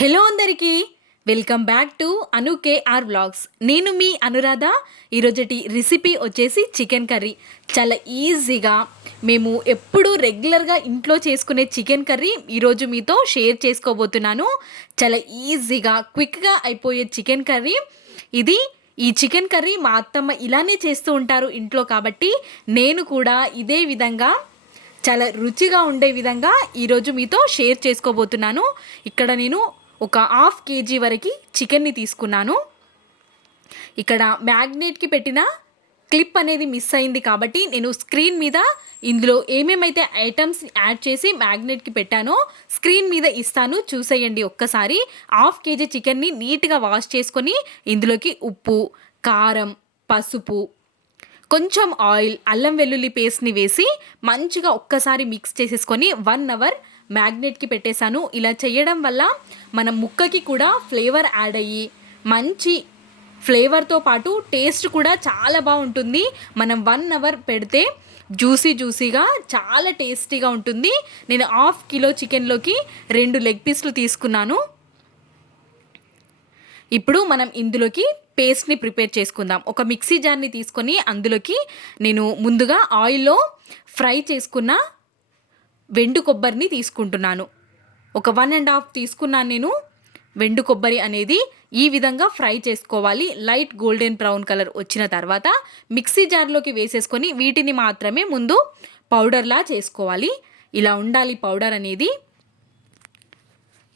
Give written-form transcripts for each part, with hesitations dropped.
Hello అందరికీ welcome back to Anu KR vlogs. నేను మీ అనురాధ. ఈరోజటి రెసిపీ వచ్చేసి చికెన్ కర్రీ. చాలా ఈజీగా మేము ఎప్పుడూ రెగ్యులర్గా ఇంట్లో చేసుకునే చికెన్ కర్రీ ఈరోజు మీతో షేర్ చేసుకోబోతున్నాను. చాలా ఈజీగా క్విక్గా అయిపోయే చికెన్ కర్రీ ఇది. ఈ చికెన్ కర్రీ మా అత్తమ్మ ఇలానే చేస్తూ ఉంటారు ఇంట్లో, కాబట్టి నేను కూడా ఇదే విధంగా చాలా రుచిగా ఉండే విధంగా ఈరోజు మీతో షేర్ చేసుకోబోతున్నాను. ఇక్కడ నేను ఒక హాఫ్ కేజీ వరకు చికెన్ని తీసుకున్నాను. ఇక్కడ మ్యాగ్నేట్కి పెట్టిన క్లిప్ అనేది మిస్ అయింది, కాబట్టి నేను స్క్రీన్ మీద ఇందులో ఏమేమైతే ఐటమ్స్ యాడ్ చేసి మ్యాగ్నేట్కి పెట్టానో స్క్రీన్ మీద ఇస్తాను, చూసేయండి ఒక్కసారి. హాఫ్ కేజీ చికెన్ని నీట్గా వాష్ చేసుకొని ఇందులోకి ఉప్పు, కారం, పసుపు, కొంచెం ఆయిల్, అల్లం వెల్లుల్లి పేస్ట్ని వేసి మంచిగా ఒక్కసారి మిక్స్ చేసేసుకొని 1 అవర్ మ్యాగ్నేట్కి పెట్టేశాను. ఇలా చేయడం వల్ల మన ముక్కకి కూడా ఫ్లేవర్ యాడ్ అయ్యి మంచి ఫ్లేవర్తో పాటు టేస్ట్ కూడా చాలా బాగుంటుంది. మనం 1 అవర్ పెడితే జ్యూసీగా చాలా టేస్టీగా ఉంటుంది. నేను హాఫ్ కిలో చికెన్లోకి 2 లెగ్ పీస్లు తీసుకున్నాను. ఇప్పుడు మనం ఇందులోకి పేస్ట్ని ప్రిపేర్ చేసుకుందాం. ఒక మిక్సీ జార్ని తీసుకొని అందులోకి నేను ముందుగా ఆయిల్లో ఫ్రై చేసుకున్న వెండు కొబ్బరిని తీసుకుంటున్నాను. ఒక 1.5 తీసుకున్నాను నేను. వెండు కొబ్బరి అనేది ఈ విధంగా ఫ్రై చేసుకోవాలి. లైట్ గోల్డెన్ బ్రౌన్ కలర్ వచ్చిన తర్వాత మిక్సీ జార్లోకి వేసేసుకొని వీటిని మాత్రమే ముందు పౌడర్లా చేసుకోవాలి. ఇలా ఉండాలి పౌడర్ అనేది.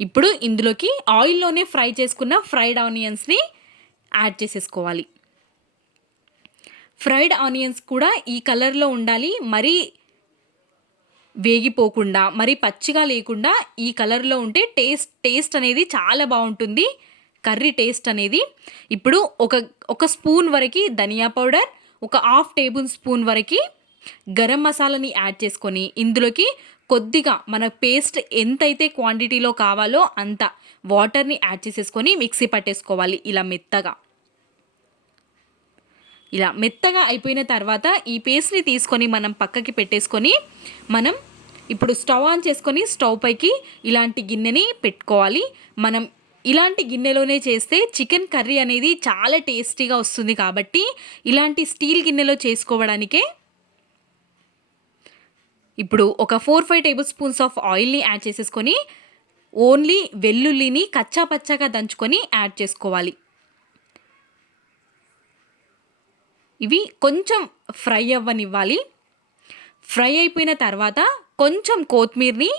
ఇప్పుడు ఇందులోకి ఆయిల్లోనే ఫ్రై చేసుకున్న ఫ్రైడ్ ఆనియన్స్ని యాడ్ చేసేసుకోవాలి. ఫ్రైడ్ ఆనియన్స్ కూడా ఈ కలర్లో ఉండాలి, మరీ వేగిపోకుండా మరీ పచ్చిగా లేకుండా ఈ కలర్లో ఉంటే టేస్ట్ అనేది చాలా బాగుంటుంది, కర్రీ టేస్ట్ అనేది. ఇప్పుడు ఒక స్పూన్ వరకు ధనియా పౌడర్, ఒక హాఫ్ టేబుల్ స్పూన్ వరకు గరం మసాలాని యాడ్ చేసుకొని ఇందులోకి కొద్దిగా మన పేస్ట్ ఎంతైతే క్వాంటిటీలో కావాలో అంత వాటర్ని యాడ్ చేసేసుకొని మిక్సీ పట్టేసుకోవాలి. ఇలా మెత్తగా అయిపోయిన తర్వాత ఈ పేస్ట్ని తీసుకొని మనం పక్కకి పెట్టేసుకొని మనం ఇప్పుడు స్టవ్ ఆన్ చేసుకొని స్టవ్ పైకి ఇలాంటి గిన్నెని పెట్టుకోవాలి. మనం ఇలాంటి గిన్నెలోనే చేస్తే చికెన్ కర్రీ అనేది చాలా టేస్టీగా వస్తుంది, కాబట్టి ఇలాంటి స్టీల్ గిన్నెలో చేసుకోవడానికే ఇప్పుడు ఒక 4-5 టేబుల్ స్పూన్స్ ఆఫ్ ఆయిల్ని యాడ్ చేసేసుకొని ఓన్లీ వెల్లుల్లిని కచ్చా పచ్చాగా దంచుకొని యాడ్ చేసుకోవాలి. ఇవి కొంచెం ఫ్రై అవ్వనివ్వాలి. ఫ్రై అయిపోయిన తర్వాత కొంచెం కొత్తిమీరని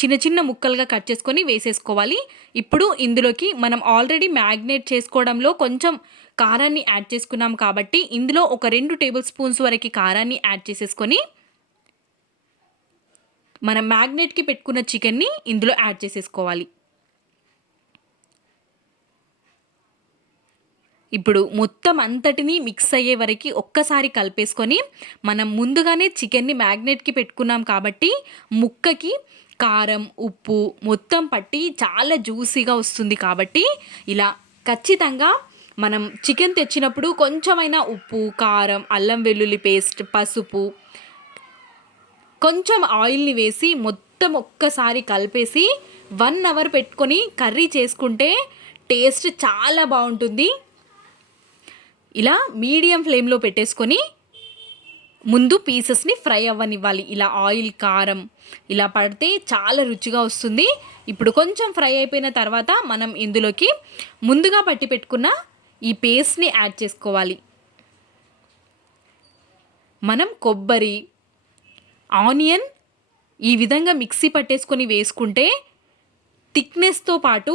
చిన్న చిన్న ముక్కలుగా కట్ చేసుకొని వేసేసుకోవాలి. ఇప్పుడు ఇందులోకి మనం ఆల్రెడీ మ్యాగ్నేట్ చేసుకోవడంలో కొంచెం కారాన్ని యాడ్ చేసుకున్నాం, కాబట్టి ఇందులో ఒక 2 టేబుల్ స్పూన్స్ వరకు కారాన్ని యాడ్ చేసేసుకొని మనం మ్యాగ్నేట్కి పెట్టుకున్న చికెన్ని ఇందులో యాడ్ చేసేసుకోవాలి. ఇప్పుడు మొత్తం అంతటిని మిక్స్ అయ్యే వరకు ఒక్కసారి కలిపేసుకొని మనం ముందుగానే చికెన్ని మ్యాగ్నేట్కి పెట్టుకున్నాం, కాబట్టి ముక్కకి కారం, ఉప్పు మొత్తం పట్టి చాలా జ్యూసీగా వస్తుంది. కాబట్టి ఇలా ఖచ్చితంగా మనం చికెన్ తెచ్చినప్పుడు కొంచెమైనా ఉప్పు, కారం, అల్లం వెల్లుల్లి పేస్ట్, పసుపు, కొంచెం ఆయిల్ని వేసి మొత్తం ఒక్కసారి కలిపేసి 1 అవర్ పెట్టుకొని కర్రీ చేసుకుంటే టేస్ట్ చాలా బాగుంటుంది. ఇలా మీడియం ఫ్లేమ్లో పెట్టేసుకొని ముందు పీసెస్ని ఫ్రై అవ్వనివ్వాలి. ఇలా ఆయిల్, కారం ఇలా పడితే చాలా రుచిగా వస్తుంది. ఇప్పుడు కొంచెం ఫ్రై అయిపోయిన తర్వాత మనం ఇందులోకి ముందుగా పట్టి పెట్టుకున్న ఈ పేస్ట్ని యాడ్ చేసుకోవాలి. మనం కొబ్బరి, ఆనియన్ ఈ విధంగా మిక్సీ పట్టేసుకొని వేసుకుంటే థిక్నెస్తో పాటు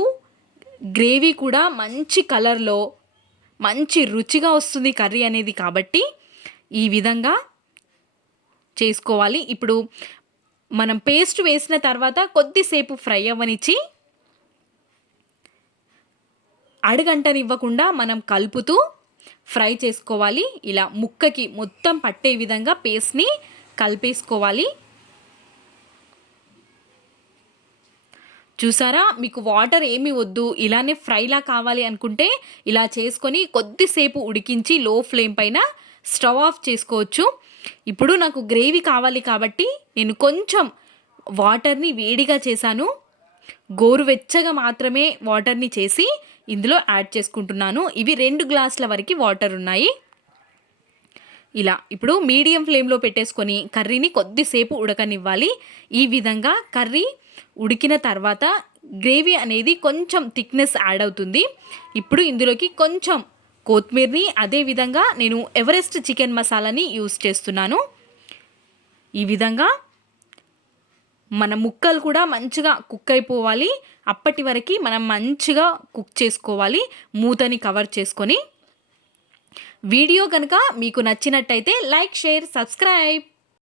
గ్రేవీ కూడా మంచి కలర్లో మంచి రుచిగా వస్తుంది కర్రీ అనేది, కాబట్టి ఈ విధంగా చేసుకోవాలి. ఇప్పుడు మనం పేస్ట్ వేసిన తర్వాత కొద్దిసేపు ఫ్రై అవ్వనిచ్చి అడుగంటనివ్వకుండా మనం కలుపుతూ ఫ్రై చేసుకోవాలి. ఇలా ముక్కకి మొత్తం పట్టే విధంగా పేస్ట్ని కలిపేసుకోవాలి. చూసారా, మీకు వాటర్ ఏమీ వద్దు, ఇలానే ఫ్రైలా కావాలి అనుకుంటే ఇలా చేసుకొని కొద్దిసేపు ఉడికించి లో ఫ్లేమ్ పైన స్టవ్ ఆఫ్ చేసుకోవచ్చు. ఇప్పుడు నాకు గ్రేవీ కావాలి కాబట్టి నేను కొంచెం వాటర్ని వేడిగా చేశాను. గోరువెచ్చగా మాత్రమే వాటర్ని చేసి ఇందులో యాడ్ చేసుకుంటున్నాను. ఇవి 2 గ్లాసుల వరకు వాటర్ ఉన్నాయి. ఇలా ఇప్పుడు మీడియం ఫ్లేమ్లో పెట్టేసుకొని కర్రీని కొద్దిసేపు ఉడకనివ్వాలి. ఈ విధంగా కర్రీ ఉడికిన తర్వాత గ్రేవీ అనేది కొంచెం థిక్నెస్ యాడ్ అవుతుంది. ఇప్పుడు ఇందులోకి కొంచెం కొత్తిమీరని, అదేవిధంగా నేను ఎవరెస్ట్ చికెన్ మసాలాని యూస్ చేస్తున్నాను. ఈ విధంగా మన ముక్కలు కూడా మంచిగా కుక్ అయిపోవాలి. అప్పటి వరకు మనం మంచిగా కుక్ చేసుకోవాలి మూతని కవర్ చేసుకొని. వీడియో కనుక మీకు నచ్చినట్టయితే లైక్, షేర్, సబ్స్క్రైబ్.